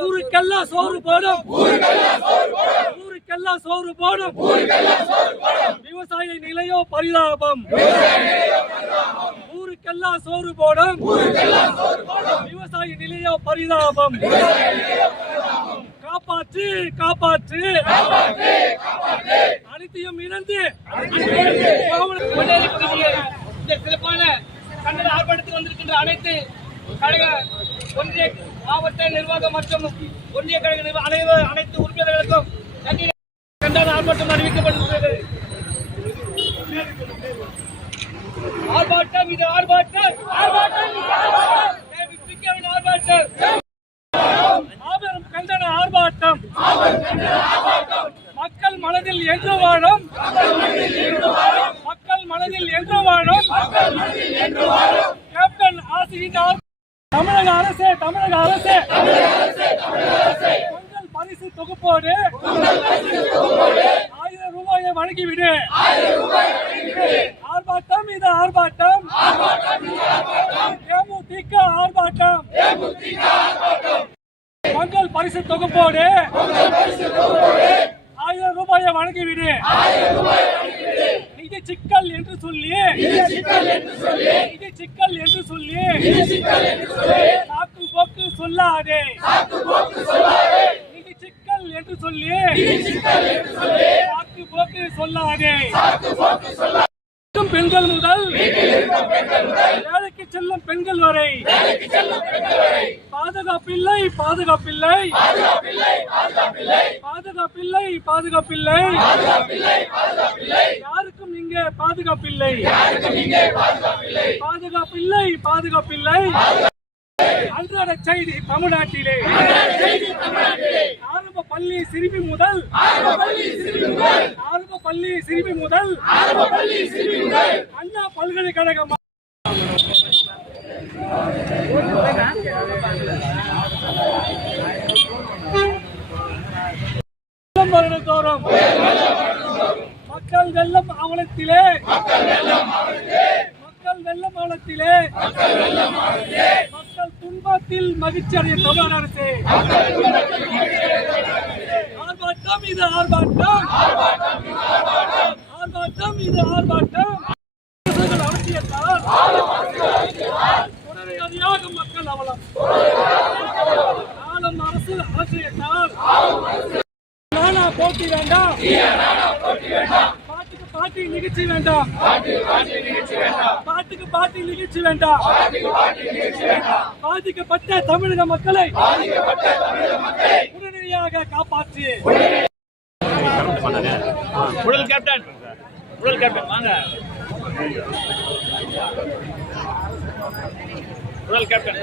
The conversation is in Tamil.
ஊருக்கெல்லாம் சோறு போடும். ஊருக்கெல்லாம் சோறு போடும் விவசாய நிலையோ பரிதாபம். ஊருக்கெல்லாம் சோறு போடும். விவசாய நிலையோ பரிதாபம். காப்பாற்று காப்பாற்று. அனைத்தையும் இணைந்து இந்த சிறப்பான கண்டன ஆர்ப்பாட்டத்தில் வந்திருக்கின்ற அனைத்து கழக ஒன்றிய மாவட்ட நிர்வாகம் மற்றும் ஒன்றிய கழக அனைத்து உறுப்பினர்களுக்கும் நன்றி கண்டன ஆர்ப்பாட்டம் அறிவிக்கப்பட்டுள்ளது ஆர்ப்பாட்டம் இது ஆர்ப்பாட்டம். ஆர்ப்பாட்டம் ஆர்ப்பாட்டம். ஆர்ப்பாட்டம். மாபெரும் கண்டன ஆர்ப்பாட்டம். மக்கள் மனதில் என்று வாழும். மக்கள் மனதில் என்று வாழும். கேப்டன் ஆசிரியர் தமிழக அரசே தமிழக அரசே. பரிசு தொகுப்போடு ஆயிரம் ரூபாயை வழங்கிவிடு. ஆர்ப்பாட்டம் இது ஆர்ப்பாட்டம். தேமுதிக ஆர்ப்பாட்டம். பொங்கல் பரிசு தொகுப்போடு ஆயிரம் ரூபாயை வழங்கிவிடு. இது சிக்கல் என்று சொல்லி இது சிக்கல் என்று சொல்லி சாக்கு போக்கு சொல்லாதே. என்று சொல்லி சாக்கு போக்கு சொல்லாதே. பெண்கள் முதல் வேலைக்கு செல்லும் பெண்கள் வரை. பாதுகாப்பில்லை பாதுகாப்பில்லை. பாதுகாப்பில்லை பாதுகாப்பில்லை. யாருக்கும் இங்கே பாதுகாப்பில்லை. பாதுகாப்பில்லை பாதுகாப்பில்லை. அன்றாட செய்தி தமிழ்நாட்டிலே. ஆரம்ப பள்ளி சிறுமி முதல் ஆரம்ப பள்ளி சிறுமி முதல் அண்ணா பல்கலைக்கழகம் வெள்ளம் வருடத்தோறும் மக்கள் வெள்ளம் ஆவணத்திலே மக்கள் வெள்ளம் ஆவணத்திலே மக்கள் துன்பத்தில் மகிழ்ச்சி அடைய தமிழ் அரசு. ஆர்ப்பாட்டம் இது ஆர்ப்பாட்டம். ஆர்ப்பாட்டம் இது ஆர்ப்பாட்டம். அரசுகள் அவசியத்தால் உடனடியாக மக்கள் அவலம். ஆளும் அரசு அவசியத்தால் நானா போட்டி வேண்டாம். பாட்டி நிகழ்ச்சி வேண்டாம். பாட்டுக்கு பாட்டி நிகழ்ச்சி வேண்டாம். பாதிக்கப்பட்ட தமிழக மக்களை உடனடியாக காப்பாற்று. உடல் கேப்டன். உடல் கேப்டன் வாங்க. உடல் கேப்டன்.